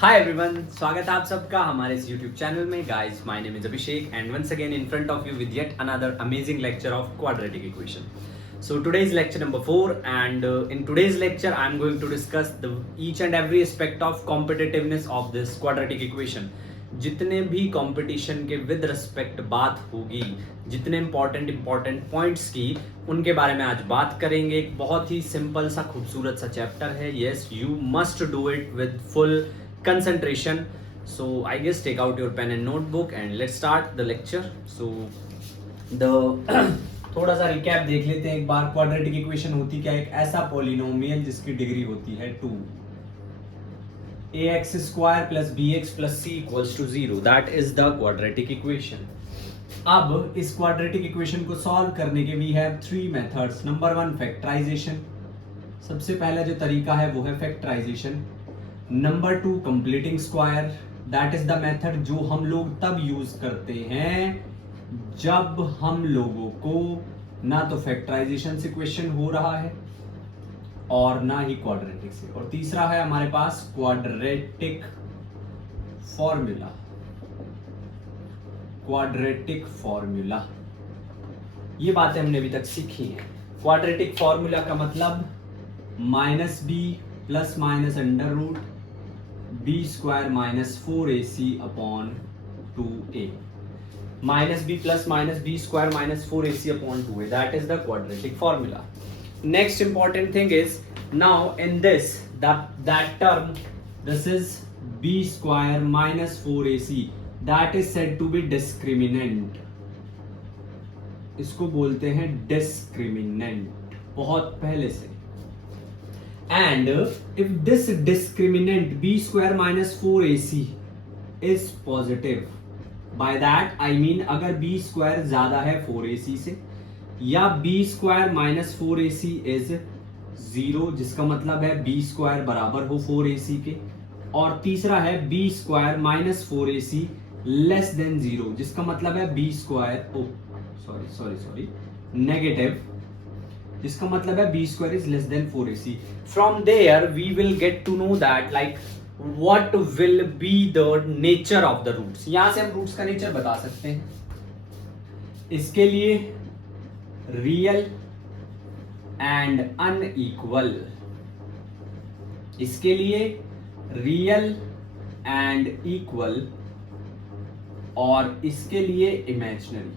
Hi everyone, स्वागत है आप सबका हमारे इस YouTube चैनल में। Guys, my name is Abhishek and once again in front of you with yet another amazing lecture of quadratic equation. So today is lecture number 4 and in today's lecture I am going to discuss the each and every aspect of competitiveness of this quadratic equation. जितने भी competition के with respect बात होगी, जितने important points की, उनके बारे में आज बात करेंगे। एक बहुत ही सिंपल सा खूबसूरत सा चैप्टर है। Yes, you must do it with full concentration. So I guess take out your pen and notebook and let's start the lecture. So the थोड़ा सा रिकैप देख लेते हैं एक बार। क्वाड्रेटिक इक्वेशन होती क्या है? एक ऐसा पॉलिनोमियल जिसकी डिग्री होती है 2, ax square plus bx plus c equals to 0, that is the quadratic equation. अब इस क्वाड्रेटिक इक्वेशन को सॉल्व करने के we have 3 methods. Number 1 factorisation, सबसे पहला जो तरीका है वो है factorisation. Number 2 completing square, that is the method जो हम लोग तब यूज करते हैं जब हम लोगों को ना तो फैक्टराइजेशन से क्वेश्चन हो रहा है और ना ही क्वाड्रेटिक से। और तीसरा है हमारे पास क्वाड्रेटिक फॉर्मूला। क्वाड्रेटिक फॉर्मूला, ये बातें हमने अभी तक सीखी हैं। क्वाड्रेटिक फॉर्मूला का मतलब minus b plus minus under root b square minus 4ac upon 2a, minus b plus minus b square minus 4ac upon 2a, that is the quadratic formula. Next important thing is now in this that term this is b square minus 4ac, that is said to be discriminant. इसको बोलते हैं discriminant बहुत पहले से। And if this discriminant b square minus 4ac is positive, by that I mean अगर b square ज्यादा है 4ac से, या b square minus 4ac is 0, जिसका मतलब है b square बराबर हो 4ac के, और तीसरा है b square minus 4ac less than 0, जिसका मतलब है b square सॉरी नेगेटिव, जिसका मतलब है b square is less than 4ac. From there we will get to know that like what will be the nature of the roots. यहां से हम roots का नेचर बता सकते हैं। इसके लिए रियल एंड अनइक्वल, इसके लिए रियल एंड इक्वल, और इसके लिए imaginary.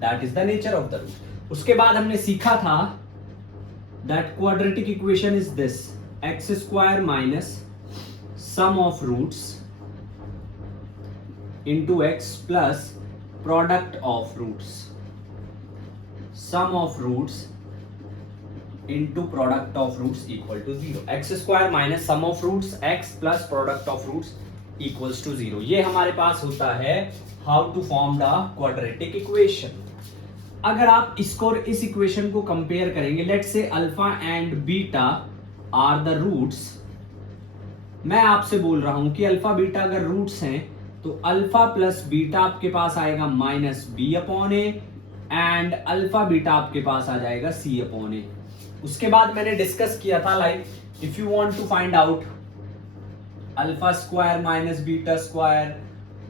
That is the nature of the root. उसके बाद हमने सीखा था that quadratic equation is this: x square minus sum of roots into x plus product of roots. Sum of roots into product of roots equal to 0. x square minus sum of roots x plus product of roots equals to 0. ये हमारे पास होता है how to form the quadratic equation. अगर आप इसको और इस equation को कंपेयर करेंगे, let's say alpha and beta are the roots. मैं आपसे बोल रहा हूं कि अल्फा बीटा अगर रूट्स हैं तो अल्फा प्लस बीटा आपके पास आएगा minus b upon a, and alpha beta आपके पास आ जाएगा सी अपॉन ए। उसके बाद मैंने डिस्कस किया था like if you want to find out alpha square minus beta square,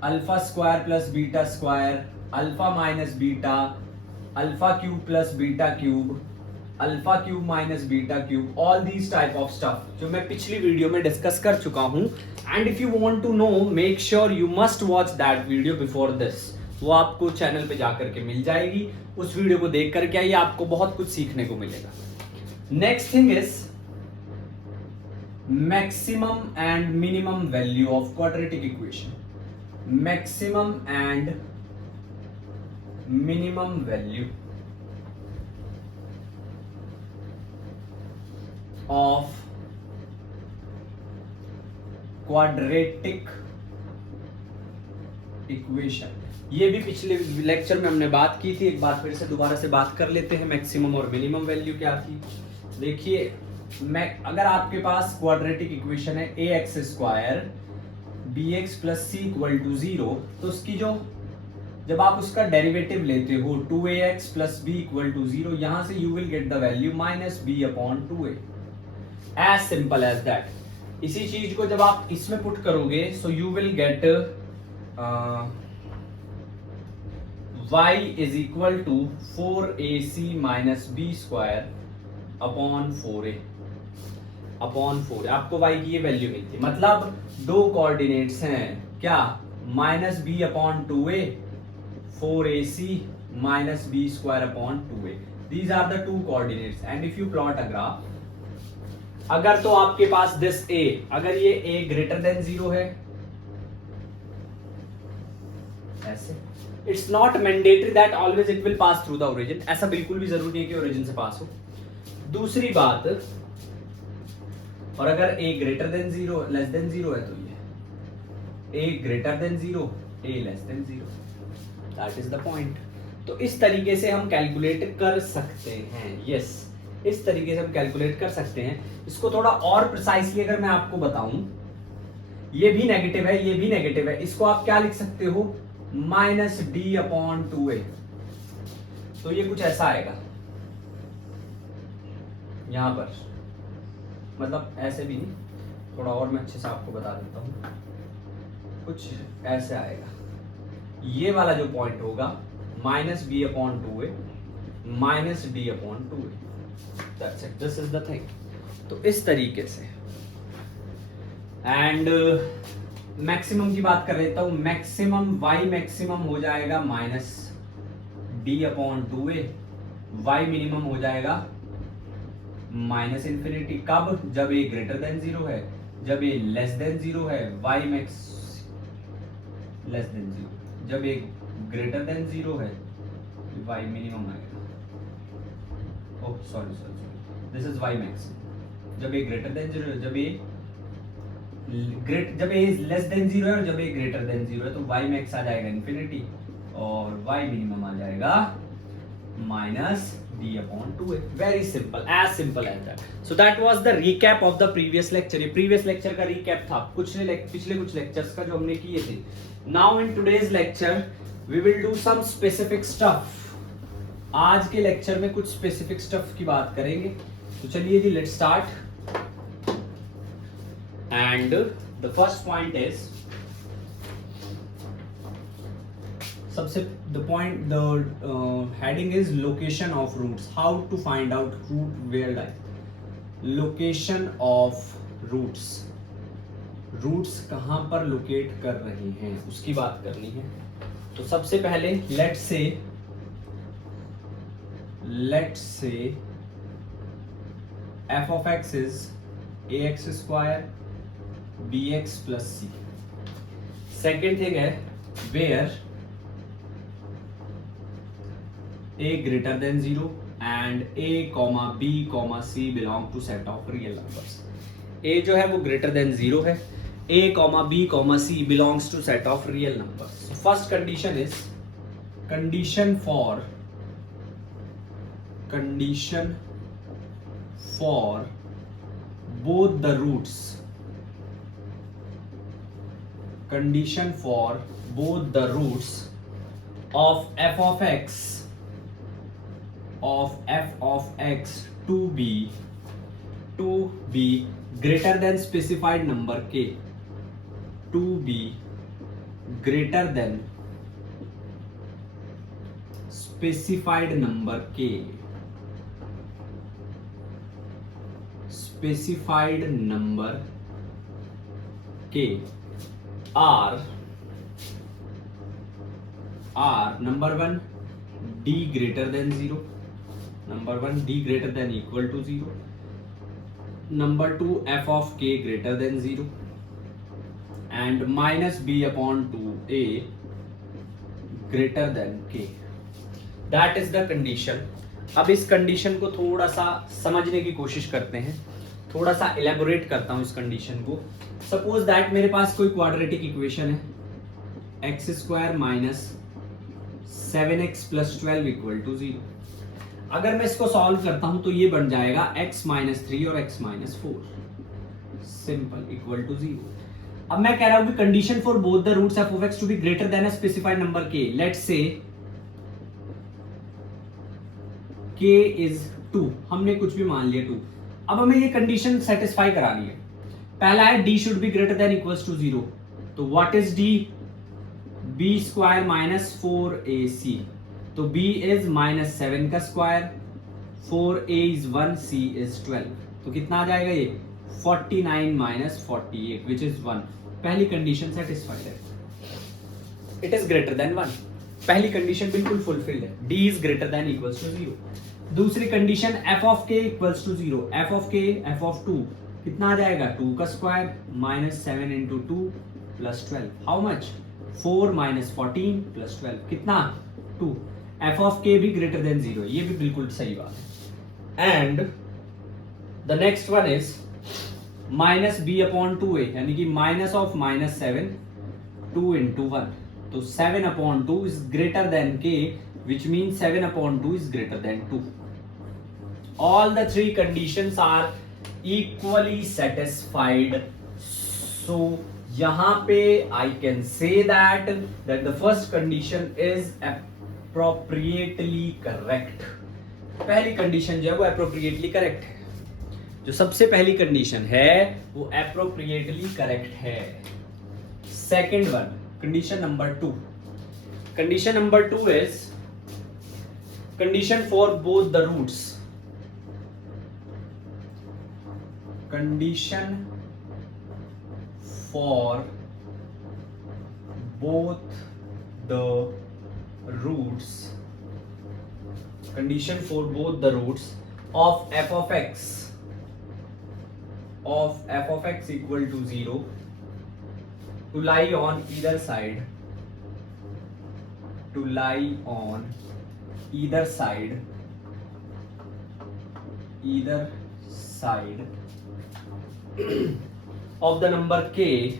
alpha square plus beta square, alpha minus beta, alpha cube plus beta cube, alpha cube minus beta cube, all these type of stuff जो मैं पिछली video में discuss कर चुका हूं। And if you want to know, make sure you must watch that video before this. वो आपको channel पे जाकर के मिल जाएगी, उस वीडियो को देख करके आइए, आपको बहुत कुछ सीखने को मिलेगा। Next thing is maximum and minimum value of quadratic equation. Maximum and minimum value of quadratic equation। ये भी पिछले लेक्चर में हमने बात की थी, एक बार फिर से दोबारा से बात कर लेते हैं। मैक्सिमम और मिनिमम वैल्यू क्या थी? देखिए, मैं अगर आपके पास क्वाड्रेटिक इक्वेशन है ax square bx plus c equal to 0, तो उसकी जो जब आप उसका डेरिवेटिव लेते हो 2ax plus B equal to 0, यहां से you will get the value minus b upon 2a। As simple as that. इसी चीज को जब आप इसमें पुट करोगे so you will get y is equal to 4ac minus b square upon 4a upon 4। आपको y की ये वैल्यू मिलती है, मतलब दो कोऑर्डिनेट्स हैं क्या, minus b upon 2a 4ac minus b square upon 2a। These are the two coordinates and if you plot a graph, अगर तो आपके पास दिस a, अगर ये a ग्रेटर देन 0 है ऐसे, it's not mandatory that always it will pass through the origin, ऐसा बिल्कुल भी जरूरी नहीं है कि ओरिजिन से पास हो। दूसरी बात, और अगर a greater than 0 less than 0 है तो ये a greater than 0 a less than 0, that is the point. तो इस तरीके से हम कैलकुलेट कर सकते हैं, यस इस तरीके से हम कैलकुलेट कर सकते हैं। इसको थोड़ा और प्रिसाइसली अगर मैं आपको बताऊं, ये भी नेगेटिव है, ये भी नेगेटिव है, इसको आप क्या लिख सकते हो, माइनस डी अपॉन 2a। तो ये कुछ ऐसा आएगा यहां पर, मतलब ऐसे भी नहीं, थोड़ा और मैं अच्छे से आपको बता देता हूं, कुछ ऐसे आएगा। ये वाला जो पॉइंट होगा minus b upon 2a minus d upon 2a, that's it, this is the thing. तो इस तरीके से, एंड मैक्सिमम की बात कर लेता हूं, मैक्सिमम y मैक्सिमम हो जाएगा minus d upon 2a, y minimum हो जाएगा माइनस इंफिनिटी। कब, जब a ग्रेटर देन 0 है, जब a लेस देन 0 है, y मैक्स लेस देन 0, जब a ग्रेटर देन 0 है y मिनिमम आएगा, oh sorry, this is y maximum. जब a ग्रेटर देन 0 है, जब a लेस देन 0 है और जब a ग्रेटर देन 0 है तो y मैक्स आ जाएगा इंफिनिटी और y मिनिमम आ जाएगा minus d upon 2a। Very simple, as simple as that. So that was the recap of the previous lecture. ये प्रीवियस लेक्चर का रिकैप था, पिछले कुछ लेक्चर्स का जो हमने किए थे। Now in today's lecture we will do some specific stuff. आज के लेक्चर में कुछ स्पेसिफिक स्टफ की बात करेंगे। तो चलिए जी, let's start. And the first point is, सबसे the heading is location of roots. How to find out root where lies. Location of roots. Roots कहाँ पर लोकेट कर रही हैं उसकी बात करनी है। तो सबसे पहले let's say f of x is ax square bx plus c. Second thing है where a greater than 0 and a comma b comma c belong to set of real numbers. a जो है वो greater than 0 है, a comma b comma c belongs to set of real numbers. So first condition is condition for both the roots, condition for both the roots of f of x to be greater than specified number k, to be greater than specified number k, specified number k are number 1 d greater than 0, number 1 d greater than equal to 0, number 2 f of k greater than 0 and minus b upon 2a greater than k. That is the condition. अब इस condition को थोड़ा सा समझने की कोशिश करते हैं, थोड़ा सा इलेबोरेट करता हूं इस कंडीशन को। सपोज दैट मेरे पास कोई क्वाड्रेटिक इक्वेशन है, एक्स स्क्वायर माइनस 7x प्लस 12 इक्वल टू 0। अगर मैं इसको सॉल्व करता हूं तो ये बन जाएगा x माइनस 3 और x minus 4 simple equal to 0। अब मैं कह रहा हूं कि condition for both the roots f of x to be greater than a specified number k, let's say k is 2, हमने कुछ भी मान लिया 2, अब हमें ये कंडीशन सेटिस्फाई करानी है। पहला है d should be greater than equals to 0, तो what is d? B square minus 4ac, तो b इज माइनस 7 का square, 4a is 1, c is 12, तो कितना आ जाएगा ये 49 माइनस 48 विच इज 1। पहली कंडीशन सेटिस्फाइड है, इट इज ग्रेटर देन 1, पहली कंडीशन बिल्कुल फुलफिल्ड है, d is greater than equals to 0। दूसरी condition f of k equals to 0, f of k f of 2 कितना आ जाएगा 2 का square minus 7 into 2 plus 12, how much 4 minus 14 plus 12 कितना 2। f of k भी ग्रेटर देन 0, ये भी बिल्कुल सही बात है। And the next one is minus b upon 2a, यानी कि माइनस ऑफ माइनस 7 2 इंटू 1, तो 7 upon 2 is greater than k, which means 7 upon 2 is greater than 2. All the three conditions are equally satisfied. So यहाँ पे I can say that the first condition is appropriately correct. पहली condition जो है वो appropriately correct है, जो सबसे पहली कंडीशन है वो appropriately correct है। Second one, condition number 2. Condition number 2 is condition for both the roots. Condition for both the roots. Condition for both the roots of f of x equal to 0 to lie on either side, of the number k,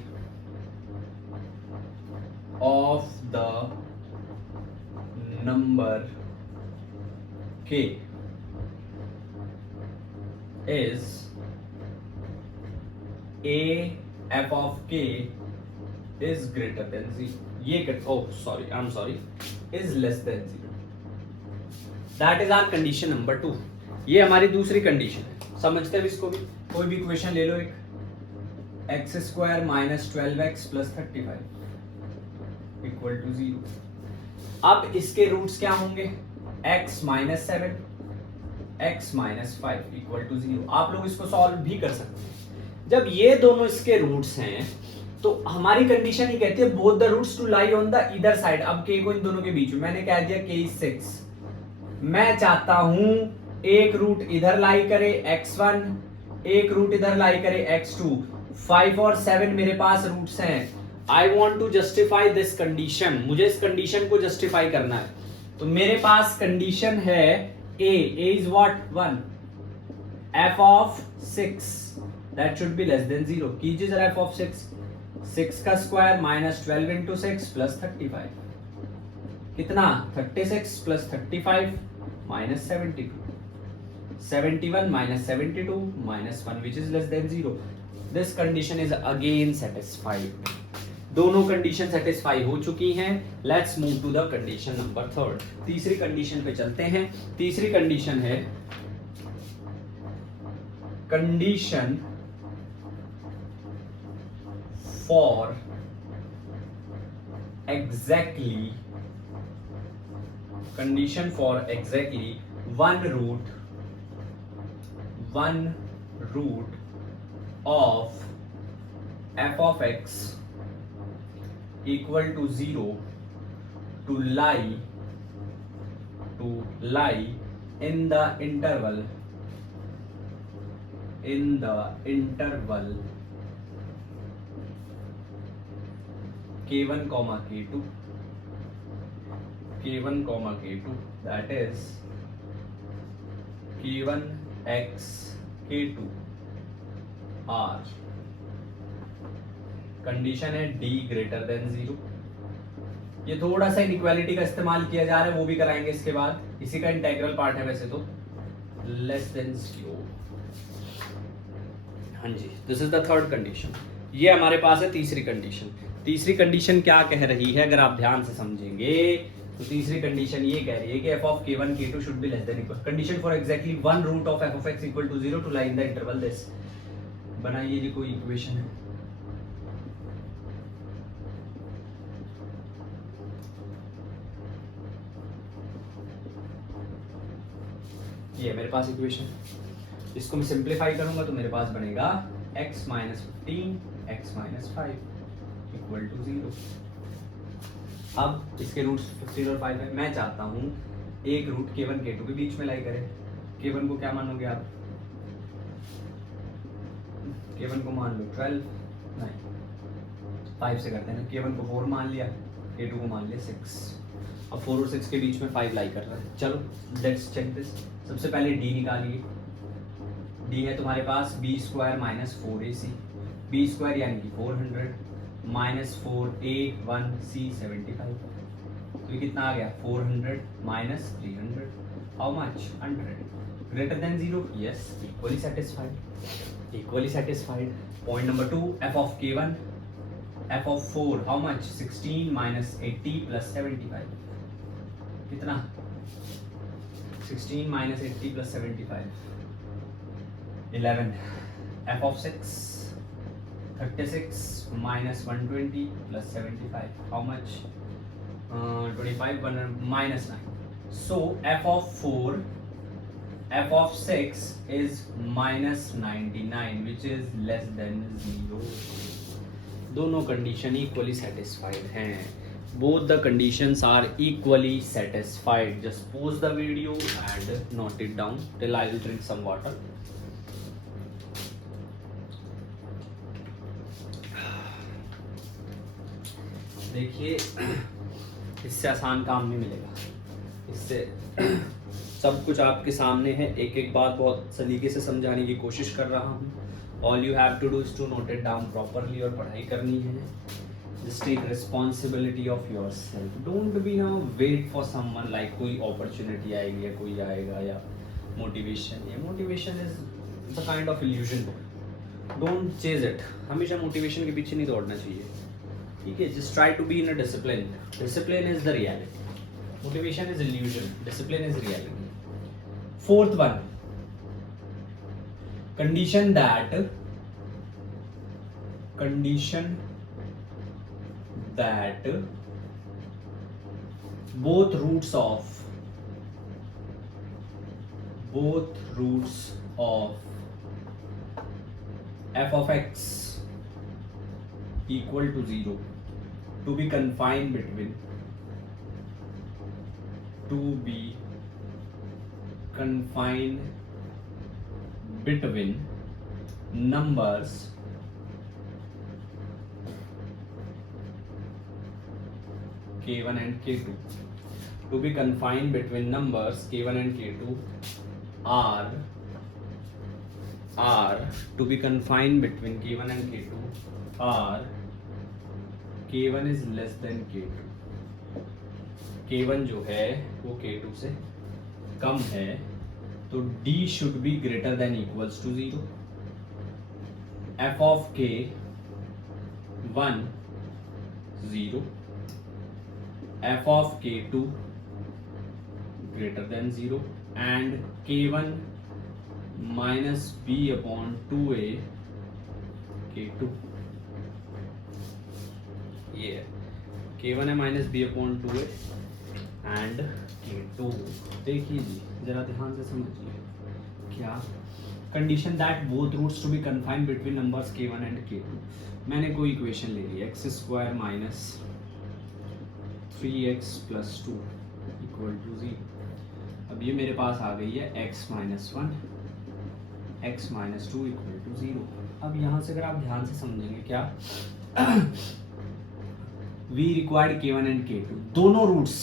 is a f of k is greater than 0, ये is less than 0. That is our condition number 2. ये हमारी दूसरी condition है, समझते हैं इसको भी। कोई भी इक्वेशन ले लो, एक x square minus 12x plus 35 equal to 0। अब इसके रूट्स क्या होंगे, x minus 7 x minus 5 equal to 0। आप लोग इसको सॉल्व भी कर सकते हैं। जब ये दोनों इसके रूट्स हैं तो हमारी कंडीशन ये कहती है both the roots to lie on the either side. अब k को इन दोनों के बीच में मैंने कह दिया k is 6, मैं चाहता हूं एक रूट इधर लाई करे x1, एक रूट इधर लाई करे x2, 5 और 7 मेरे पास रूट्स हैं। I want to justify this condition, मुझे इस कंडीशन को जस्टिफाई करना है। तो मेरे पास कंडीशन है a is what 1, f of 6 that should be less than 0। कीजिए जरा f of 6 का स्क्वायर माइनस 12 इंटू 6 प्लस 35 कितना 36 plus 35 minus 72, 71 minus 72 minus 1 which is less than 0। This condition is again satisfied. दोनों कंडीशन सेटिस्फाई हो चुकी हैं। Let's move to the condition number 3। तीसरी condition पे चलते हैं। तीसरी कंडीशन है condition for exactly one root of f of x equal to 0 to lie in the interval k1 comma k2, that is k1 x k2 r। Condition है d greater than 0। ये थोड़ा सा inequality का इस्तेमाल किया जा रहा है, वो भी कराएंगे इसके बाद। इसी का इंटीग्रल पार्ट है वैसे तो। लेस देन 0, हाँ जी, this is the third condition. ये हमारे पास है तीसरी कंडीशन। तीसरी कंडीशन क्या कह रही है, अगर आप ध्यान से समझेंगे तो तीसरी कंडीशन ये कह रही है कि f of k1 k2 should be less than equal. Condition for exactly one root of f of x equal to 0 to lie in the interval this. बनाइए जी कोई इक्वेशन है. ये मेरे पास इक्वेशन, इसको मैं सिंप्लीफाई करूंगा तो मेरे पास बनेगा x minus 15 x minus 5 equal to 0. अब इसके रूट्स 15 और 5 है. मैं चाहता हूँ एक रूट k1 k2 के बीच में लाई करे. k1 को क्या मानोगे आप? k1 को मान लो 12, नहीं 5 से करते हैं ना. k1 को 4 मान लिया, k2 को मान लिया 6. अब 4 और 6 के बीच में 5 लाई कर रहा है. चलो लेट्स चेक दिस. सबसे पहले d निकालिए. d है तुम्हारे पास b square minus 4ac. b square यानी कि 400 माइनस 4a1c 75. तो ये कितना आ गया? 400 minus 300. How much? 100. Greater than 0? Yes. Equally satisfied. Equally satisfied. Point number 2, f of k1 f of 4 how much? 16 minus 80 plus 75. कितना? 16 minus 80 plus 75 11. f of 6 36 minus 120 plus 75 how much? 25 minus 9. So f of 4 f of 6 is minus 99 which is less than 0. दोनों condition equally satisfied हैं. Both the conditions are equally satisfied. Just pause the video and note it down till I will drink some water. देखिए इससे आसान काम नहीं मिलेगा. इससे सब कुछ आपके सामने है. एक एक बात बहुत सलीके से समझाने की कोशिश कर रहा हूँ. All you have to do is to note it down properly. और पढ़ाई करनी है. Just take responsibility of your self. Don't be now wait for someone like कोई अपॉर्चुनिटी आएगी या कोई आएगा या मोटिवेशन. ये motivation is the kind of illusion. Don't chase it. हमेशा मोटिवेशन के पीछे नहीं दौड़ना चाहिए. ठीक है. Just try to be in a discipline. Discipline is the reality. Motivation is illusion. Discipline is reality. Fourth one, condition that both roots of f of x equal to 0 to be confined between numbers k1 and k2. To be confined between numbers k1 and k2 are to be confined between k1 and k2 are k1 is less than k2. k1 जो है वो k2 से कम है. तो d should be greater than equals to 0. f of k 1 0. f of k2 greater than 0 and k1 minus b upon 2a k2. ये k1 है minus b upon 2a and k2. देखिए जी जरा ध्यान से समझिए. क्या condition that both roots to be confined between numbers k1 and k2. मैंने कोई इक्वेशन ले ली x square minus 3x plus 2 equal to 0. अब ये मेरे पास आ गई है x minus 1 x minus 2 equal to 0. अब यहाँ से अगर आप ध्यान से समझेंगे क्या we required k1 and k2 दोनों रूट्स.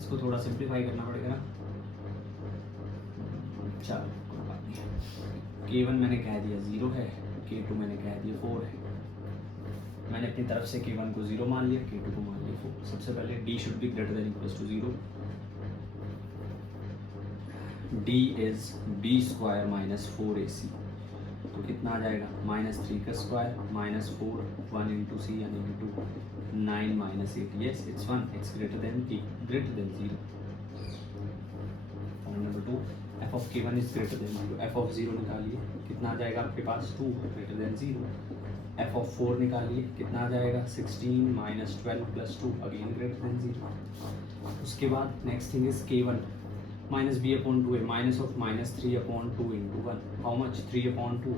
इसको थोड़ा सिंप्लीफाई करना पड़ेगा ना. चलो कोई बात नहीं. k1 मैंने कह दिया 0 है, k2 मैंने कह दिया 4 है. मैंने अपनी तरफ से k1 को 0 मान लिया, k2 को मान लिया 4. सबसे पहले d should be greater than equals to 0. d is b square minus 4ac. तो कितना आ जाएगा -3 का स्क्वायर -4 1 इंटू सी यानी into 9 -8 yes it's 1 x greater than 0। Point number 2 f of k1 is greater than 0 f of 0 निकालिए कितना आ जाएगा आपके पास 2 ग्रेटर देन 0 f of 4 निकालिए कितना आ जाएगा 16 -12 + 2 अगेन ग्रेटर देन 0। उसके बाद next thing is k1 -b/2 minus of -3/2 into 1 how much 3/2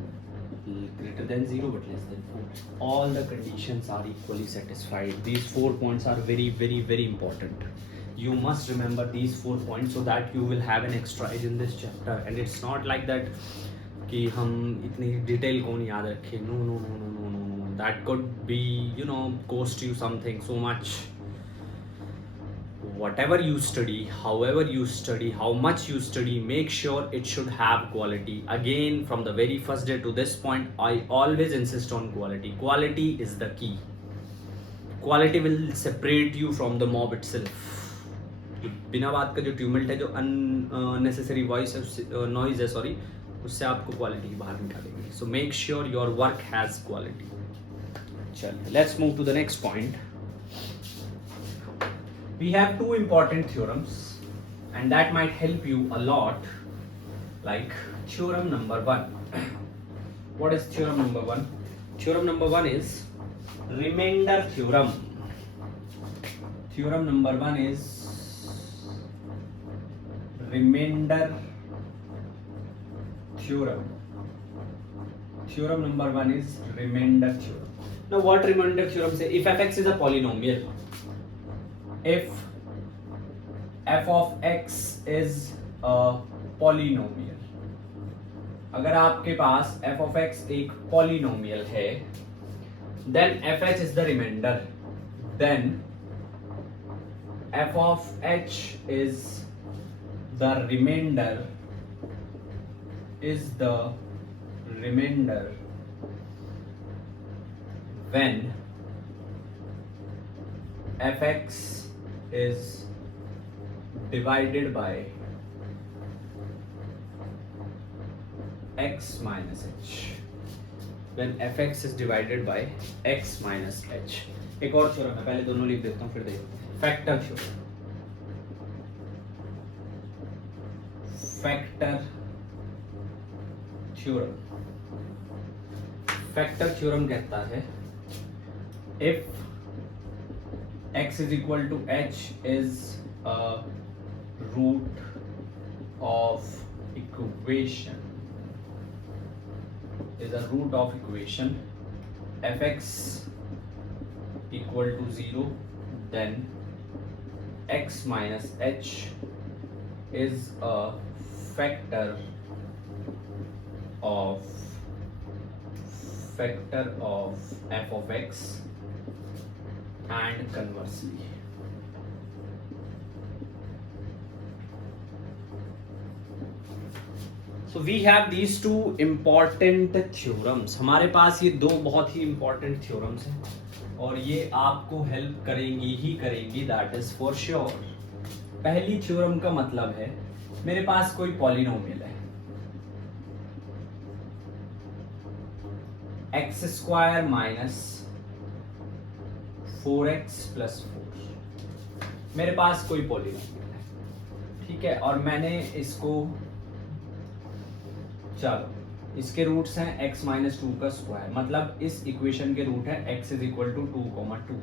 greater than 0 but less than 4 all the conditions are equally satisfied these 4 points are very very very important you must remember these 4 points so that you will have an extra edge in this chapter and it's not like that कि हम इतनी detail को नहीं याद रखें no no no no no no no that could be you know cost you something so much whatever you study however you study how much you study make sure it should have quality again from the very first day to this point I always insist on quality is the key quality will separate you from the mob itself बिना बात का जो tumult है जो unnecessary voice noise है sorry उससे आपको quality बाहर निकालेंगे so make sure your work has quality चलिए let's move to the next point we have two important theorems and that might help you a lot like theorem number 1 what is theorem number 1 theorem number 1 is remainder theorem theorem number 1 is remainder theorem theorem number 1 is remainder theorem now what remainder theorem say if fx is a polynomial if f of x is a polynomial अगर आपके पास f of x एक polynomial है then fh is the remainder then f of h is the remainder when fx is divided by x minus h when fx is divided by x minus h एक और theorem है पहले दोनों लिख देता हूँ फिर देखते हैं फैक्टर थ्योरम फैक्टर थ्योरम कहता है if x is equal to h is a root of equation fx equal to 0 then x minus h is a factor of f of x and conversely so we have these two important theorems हमारे पास ये दो बहुत ही important theorems हैं और ये आपको help करेंगी ही करेंगी that is for sure पहली theorem का मतलब है मेरे पास कोई polynomial है x square minus 4x plus 4 मेरे पास कोई पॉलीनोमियल है ठीक है और मैंने इसको चलो इसके रूट्स हैं x माइनस 2 का स्क्वायर मतलब इस इक्वेशन के रूट है x इज इक्वल टू 2,2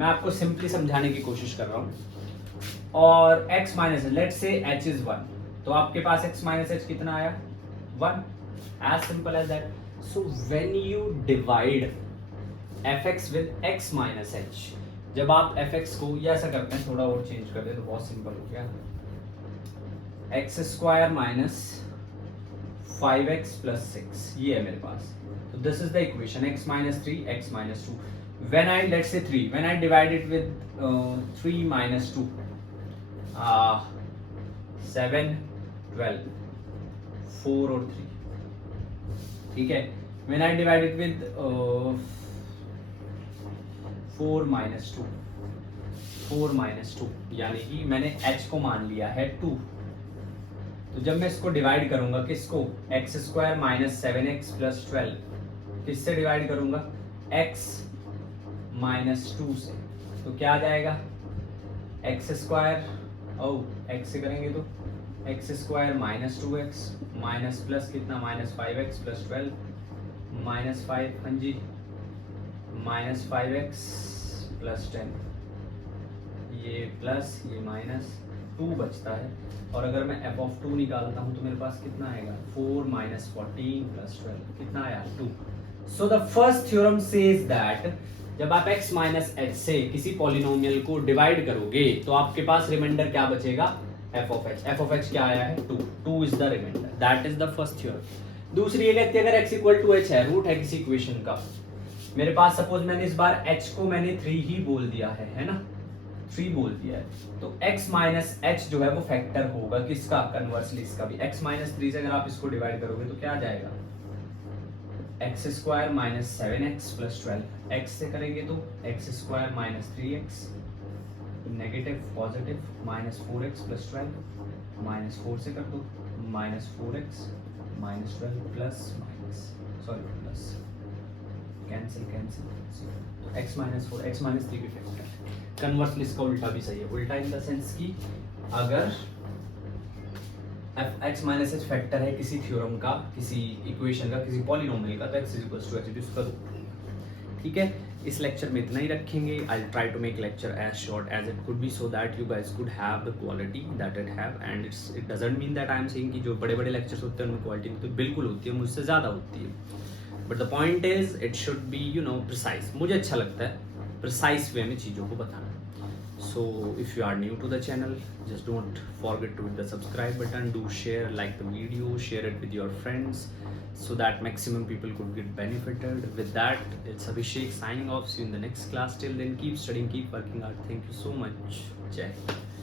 मैं आपको सिंपली समझाने की कोशिश कर रहा हूँ और x minus let's say h is 1 तो आपके पास x माइनस h कितना आया 1 as simple as that so when you divide fx with x minus h जब आप fx को ये ऐसा करते हैं थोड़ा और चेंज कर दे तो बहुत सिंपल हो गया x square minus 5x plus 6 ये है मेरे पास तो this is the equation x minus 3 x minus 2 when I let's say 3 when I divide it with 3 minus 2 7 12 4 और 3 ठीक है when I divide it with 4 minus 2 यानी कि मैंने h को मान लिया है 2 तो जब मैं इसको डिवाइड करूंगा किसको, एक्स स्क्वायर माइनस 7x प्लस 12, किससे डिवाइड करूंगा, x माइनस 2 से, तो क्या आ जाएगा, एक्स स्क्वायर x से करेंगे तो x square minus 2x minus plus कितना, माइनस 5x प्लस 12 माइनस 5, हाँ जी, माइनस 5x प्लस 10, ये प्लस ये माइनस 2 बचता है, और अगर मैं f ऑफ 2 निकालता हूँ तो मेरे पास कितना आएगा, 4 माइनस 14 प्लस 12, कितना आया, 2। So the first theorem says that जब आप x माइनस h से किसी पॉलिनोमियल को डिवाइड करोगे तो आपके पास रिमाइंडर क्या बचेगा, f ऑफ h क्या आया है, 2 is the remainder, that is the first theorem. दूसरी ये कहती है अगर x इक्वल टू h है, रूट है किसी इक्वेशन का, मेरे पास सपोज मैंने इस बार h को मैंने 3 ही बोल दिया है ना, 3 बोल दिया है, तो x माइनस h जो है वो फैक्टर होगा किसका, कन्वर्सली इसका भी, x माइनस 3 से अगर आप इसको डिवाइड करोगे तो क्या आ जाएगा, एक्स स्क्वायर माइनस 7x प्लस 12, x से करेंगे तो x square minus 3x negative positive minus 4x plus 12 minus 4 से कर दो minus 4x minus 12 plus minus sorry plus cancel तो x माइनस 4 x माइनस 3 भी फैक्टर है। कन्वर्सली इसका उल्टा भी सही है, उल्टा इन द सेंस कि अगर x माइनस एच फैक्टर है किसी थ्योरम का, किसी इक्वेशन का, किसी पॉलिनोमियल का, तो x इक्वल्स टू h उसका रूट। ठीक है, इस लेक्चर में इतना ही रखेंगे। I try to make lecture as short as it could be so that you guys could have the quality that it have, and it doesn't mean that I am saying कि जो बड़े बड़े lectures होते हैं उनमें quality तो बिल्कुल होती है, मुझसे ज़्यादा होती है, but the point is it should be you know precise. मुझे अच्छा लगता है प्रिसाइज वे में चीज़ों को बताना। So if you are new to the channel, just don't forget to hit the subscribe button, do share, like the video, share it with your friends so that maximum people could get benefited. With that, it's Abhishek signing off. See you in the next class. Till then, keep studying, keep working hard. Thank you so much. Jai Hind.